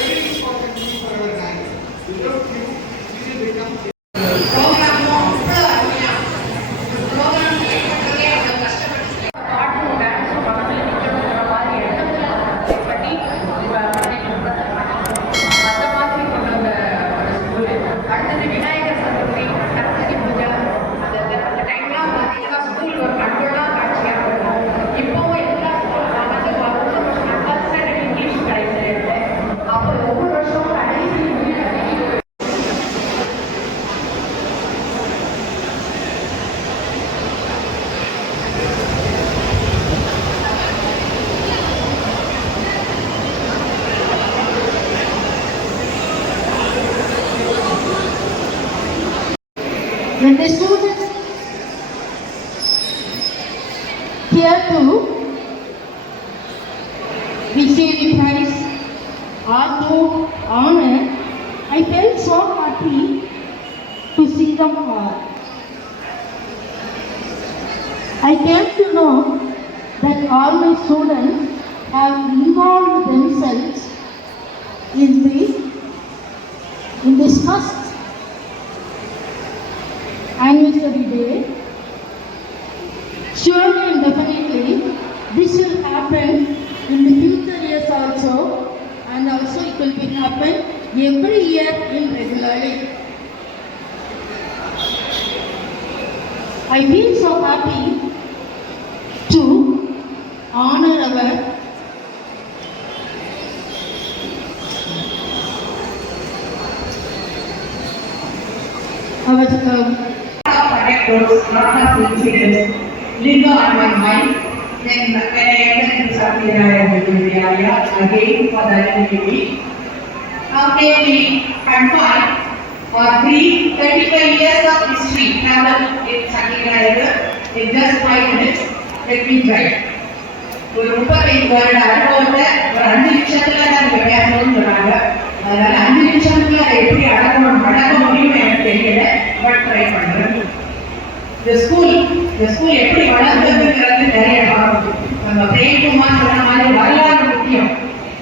Very important thing for our life. Without you, we will become when the students here to receive the prize or to honor, I felt so happy to see them all. I came to know that all my students have involved themselves in this first anniversary day. Surely and definitely this will happen in the future years also, and also it will be happen every year in regularly. I feel so happy to honor our anecdotes, lot of incidents linger on my mind when I entered into Satyanarayana Vidyalaya again for the anniversary. How can we confine or brief 35 years of history travel in Satyanarayana in just 5 minutes? Let me try. ஒரு 35 வருட அனுபவத்தை ஒரு 5 நிமிஷத்துல நாங்க பேசணும்னு சொன்னாங்க. அதனால 5 நிமிஷத்துல எப்படி அடக்க முடியும் எனக்கு தெரியல, பட் ட்ரை பண்றேன். The school எப்படி வளர்ந்ததுங்கிறது நிறைய பார்க்கணும். நம்ம பிரேம்குமார் சொன்ன மாதிரி வரலாறு முக்கியம்.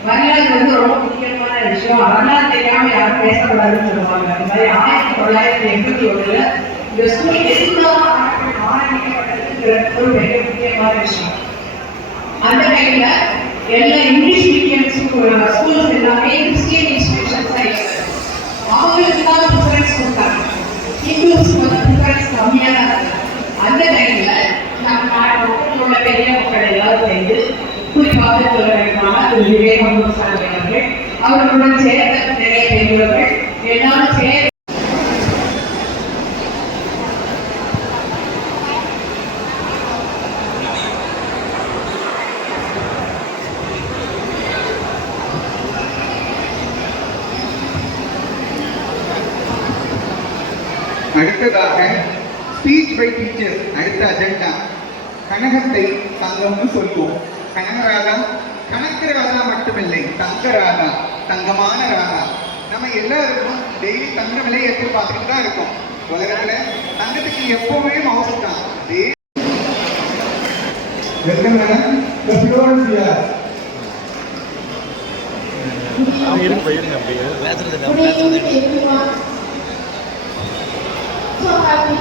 வரலாறு வந்து ரொம்ப முக்கியமான விஷயம். வரலாறு தெரியாம யாரும் பேசக்கூடாதுன்னு சொல்லுவாங்க. அந்த மாதிரி 1981 இந்த ஸ்கூல் எதுக்காக ஆரம்பிக்கப்பட்டதுங்கிறது ஒரு மிக முக்கியமான விஷயம். அந்த டைம்ல எல்லா இங்கிலீஷ் மீடியம் ஸ்கூல்ஸ் எல்லாமே கிறிஸ்டியன் இன்ஸ்டிடியூஷன்ஸ் ஆயிடுச்சு. அவங்களுக்கு தான் ப்ரிஃபரன்ஸ் கொடுத்தாங்க. ஹிந்துஸ்க்கு வந்து ப்ரிஃபரன்ஸ் கம்மியாக தான் இருக்கு. அந்த டைம்ல நம்ம உள்ள பெரிய மக்கள் எல்லாரும் சேர்ந்து, குறிப்பாக சொல்ல வேண்டுமானால் திரு விவேகானந்த சாமி அவர்கள், அவர்களுடன் சேர்ந்த நிறைய பெரியவர்கள் எல்லாரும் சேர்ந்து அடுத்ததாக ஸ்பீச் பை டீச்சர்ஸ். அடுத்த அஜெண்டா கனகத்தை தங்கம்னு சொல்லுவோம். கனகராதா கணக்கு ராதா மட்டுமில்லை, தங்க ராதா, தங்கமான ராதா. நம்ம எல்லாருக்கும் டெய்லி தங்க விலை எதிர்பார்த்துட்டு தான் இருக்கோம். உலகத்துல தங்கத்துக்கு எப்பவுமே மவுசு தான். So happy